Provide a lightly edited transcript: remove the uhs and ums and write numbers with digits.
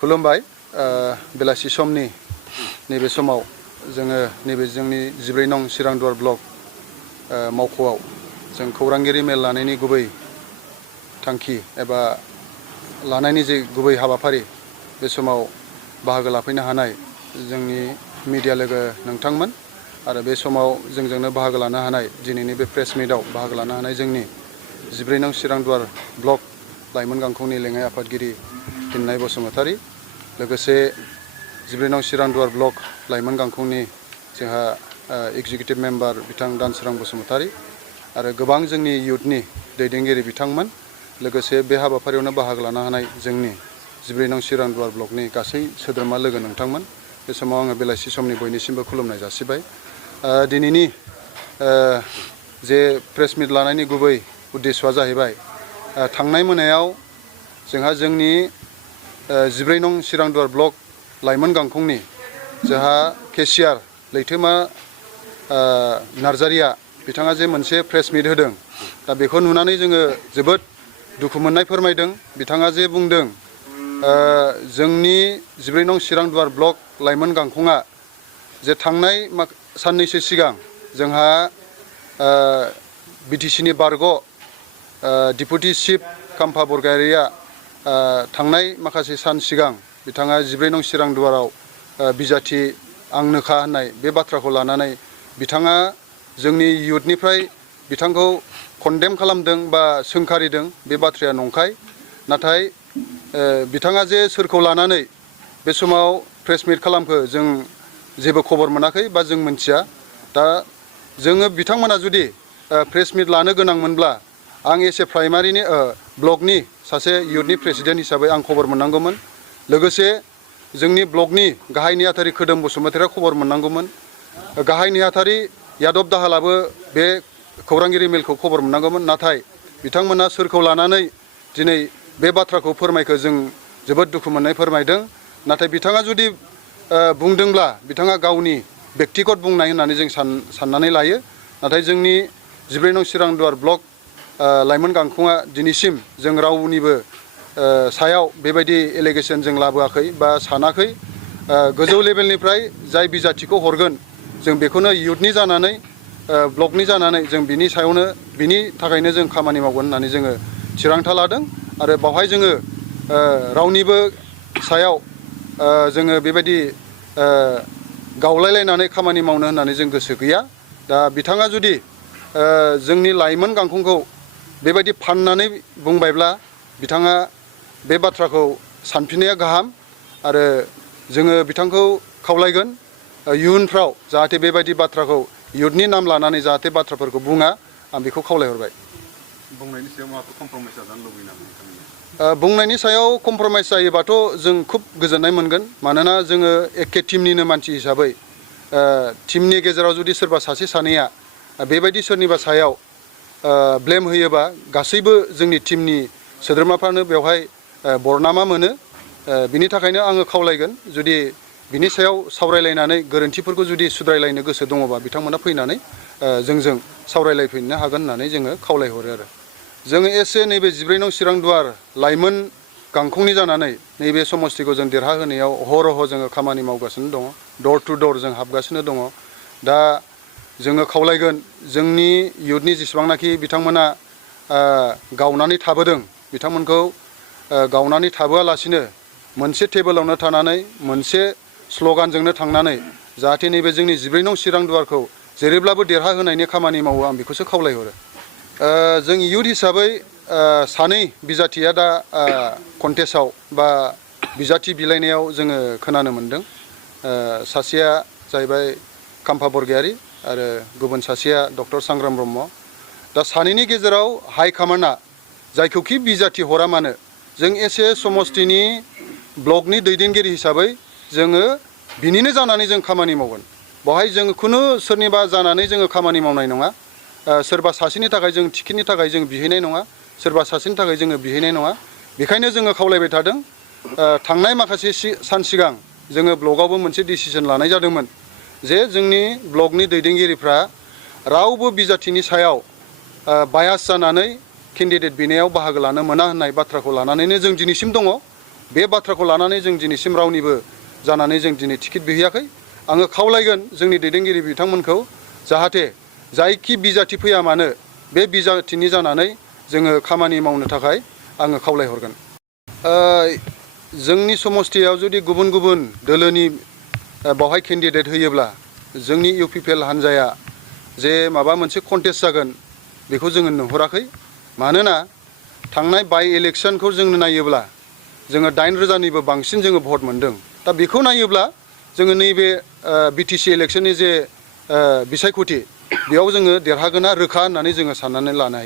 खुलुमबाय बेलासि समनि नैबे समाव जोङो नैबे जोंनि 14 नं चिरांदुवार ब्लक मावख'आव जों खौरांगिरि मेल लानायनि गुबै थांखि एबा लानायनि जे गुबै हाबाफारि बे समाव बाहागो लाफैनो हानाय जोंनि मिडिया लोगो नोंथांमोन आरो बे समाव जोंजोंनो बाहागो लानो हानाय दिनैनि बे प्रेस मिटआव बाहागो लानो हानाय जोंनि 14 नं चिरांदुवार ब्लक लाइमोन गांखंनि लेङाइ आफादगिरि फिन्नाय बसुमतारी लोगोसे 14 नं चिरांदुवार ब्लक लाइमोन गांखंनि जोंहा एग्जिकिउटिभ मेम्बार बिथां दानसोरां बसुमतारी आरो गोबां जोंनि इयुथनि दैदेनगिरि बिथांमोन लोगोसे बे हाबाफारियावनो बाहागो लानो हानाय जोंनि 14 नं चिरांदुवार ब्लकनि गासै सोद्रोमा लोगो नोंथांमोन बे समाव आङो बेलासि समनि बयनिसिमबो खुलुमनाय जासिबाय दिनैनि जे प्रेस मिट लानायनि गुबै उद्देश्यआ जाहैबाय थांनाय मोनायाव जोंहा जोंनि 14 नं चिरांदुवार ब्लक लाइमोन गांखंनि जोंहा केशियार लैथोमा नार्जारिया बिथाङा जे मोनसे प्रेस मिट होदों दा बेखौ नुनानै जोङो जोबोद दुखु मोननाय फोरमायदों बिथाङा जे बुंदों जोंनि 14 नं चिरांदुवार ब्लक लाइमोन गांखंआ जे थांनाय साननैसो सिगां जोंहा बिटिसिनि बारग' डिपुटि चिफ काम्फा बरगयारिया थांनाय माखासे सान सिगां बिथाङा 14 नं चिरांदुवाराव बिजाथि आंनोखा होननाय बे बाथ्राखौ लानानै बिथाङा जोंनि इयुथनिफ्राय बिथांखौ कन्डेम खालामदों बा सोंखारिदों बे बाथ्राया नंखाय नाथाय बिथाङा जे सोरखौ लानानै बे समाव प्रेस मिट खालामखो जों जेबो खबर मोनाखै बा जों मिथिया दा जोङो बिथांमोना जुदि प्रेस मिट लानो गोनांमोनब्ला आं एसे प्राइमारिनि ब्लकनि सासे इयुथनि प्रेसिडेन्ट हिसाबै आं खबर मोननांगौमोन लोगोसे जोंनि ब्लकनि गाहाय नेहाथारि खोदोम बसुमतारीया खबर मोननांगौमोन गाहाय नेहाथारि यादब दाहालाबो बे खौरांगिरि मेलखौ खबर मोननांगौमोन नाथाय बिथांमोना सोरखौ लानानै दिनै बे बाथ्राखौ फोरमायखो जों जोबोद दुखु मोननाय फोरमायदों नाथाय बिथाङा जुदि बुंदोंब्ला बिथाङा गावनि बेक्तिगत बुंनाय होननानै जों साननानै लायो नाथाय जोंनि 14 नं चिरांदुवार ब्लक लाइमोन गांखंआ दिनैसिम जों रावनिबो सायाव बेबायदि एलिगेसन जों लाबोआखै बा सानाखै गोजौ लेभेलनिफ्राय जाय बिजाथिखौ हरगोन जों बेखौनो इयुथनि जानानै ब्लकनि जानानै जों बिनि सायावनो बिनि थाखायनो जों खामानि मावगोन होननानै जोङो थिरांथा लादों आरो बावहाय जोङो रावनिबो सायाव जोङो बेबायदि गावलायलायनानै खामानि मावनो होननानै जों गोसो गैया दा बिथाङा जुदि जोंनि लाइमोन गांखंखौ बेबायदि फाननानै बुंबायब्ला बिथाङा बे बाथ्राखौ सानफिननाया गाहाम आरो जोङो बिथांखौ खावलायगोन इयुनफ्राव जाहाथे बेबायदि बाथ्राखौ इयुथनि नाम लानानै जाहाथे बाथ्राफोरखौ बुङा आं बेखौ खावलायहरबाय बुंनायनि सायाव माबाफोर कमप्रमाइस जानो लुबैयो नामा बुंनायनि सायाव कमप्रमाइस जायोबाथ' जों खुब गोजोननाय मोनगोन मानोना जोङो एखे टीमनिनो मानसि हिसाबै टीमनि गेजेराव जुदि सोरबा सासे सानैया बेबायदि सोरनिबा सायाव ब्लेम होयोबा गासैबो जोंनि टीमनि सोद्रोमाफ्रानो बेवहाय बरनामा मोनो बिनि थाखायनो आङो खावलायगोन जुदि बिनि सायाव सावरायलायनानै गोरोन्थिफोरखौ जुदि सुद्रायलायनो गोसो दङबा बिथांमोना फैनानै जोंजों सावरायलायफैनो हागोन होननानै जोङो खावलायहरो आरो जोङो एसे नैबे 14 नं चिरांदुवार लाइमोन गांखंनि जानानै नैबे समस्तिखौ जों देरहाहोनायाव हरह जोङो खामानि मावगासिनो दङ दर टु दर जों हाबगासिनो दङ दा जोङो खावलायगोन जोंनि इयुथनि जेसेबांनाखि बिथांमोना गावनानै थाबोदों बिथांमोनखौ गावनानै थाबोआलासिनो मोनसे टेबोलावनो थानानै मोनसे स्ल'गानजोंनो थांनानै जाहाथे नैबे जोंनि 14 नं चिरांदुवारखौ जेरैब्लाबो देरहाहोनायनि खामानि मावो आं बेखौसो खावलायहरो जों इयुथ हिसाबै सानै बिजाथिया दा कन्टेस्टआव बा बिजाथि बिलायनायाव जोङो खोनानो मोन्दों सासेया जाहैबाय काम्फा बरगयारी आरो गुबुन सासेया डक्टर सांग्राम ब्रह्म दा सानैनि गेजेराव हाइकमान्डआ जायखौखि बिजाथि हरा मानो जों एसे समस्तिनि ब्लकनि दैदेनगिरि हिसाबै जोङो बिनिनो जानानै जों खामानि मावगोन बेवहाय जों खुनु सोरनिबा जानानै जोङो खामानि मावनाय नङा सोरबा सासेनि थाखाय जों टिकेटनि थाखाय जों बिहैनाय नङा सोरबा सासेनि थाखाय जोङो बिहैनाय नङा बेखायनो जोङो खावलायबाय थादों थांनाय माखासे सान सिगां जोङो ब्लकआवबो मोनसे डिसिजन लानाय जादोंमोन जे जोंनि ब्लकनि दैदेनगिरिफ्रा रावबो बिजाथिनि सायाव बायास जानानै केन्डिडेट बिनायाव बाहागो लानो मोना होननाय बाथ्राखौ लानानैनो जों दिनैसिम दङ बे बाथ्राखौ लानानै जों दिनैसिम रावनिबो जानानै जों दिनै टिकेट बिहैयाखै। आङो खावलायगोन जोंनि दैदेनगिरि बिथांमोनखौ जाहाथे जायखि बिजाथि फैया मानो बे बिजाथिनि जानानै जोङो खामानि मावनो थाखाय आङो खावलायहरगोन। जोंनि समस्थियाव जुदि गुबुन गुबुन दोलोनि बावहाय केन्डिडेट होयोब्ला जोंनि इउपिपिएल हान्जाया जे माबा मोनसे कन्टेस्ट जागोन बेखौ जोङो नुहुराखै। मानोना थांनाय बाइ इलेक्सनखौ जोङो नायोब्ला जोङो 9,000निबो बांसिन जोङो भट मोन्दों। दा बेखौ नायोब्ला जोङो नैबे बिटिसि इलेक्सननि जे बिसायख'थि बेयाव जोङो देरहागोना रोखा होननानै जोङो साननानै लानो हायो।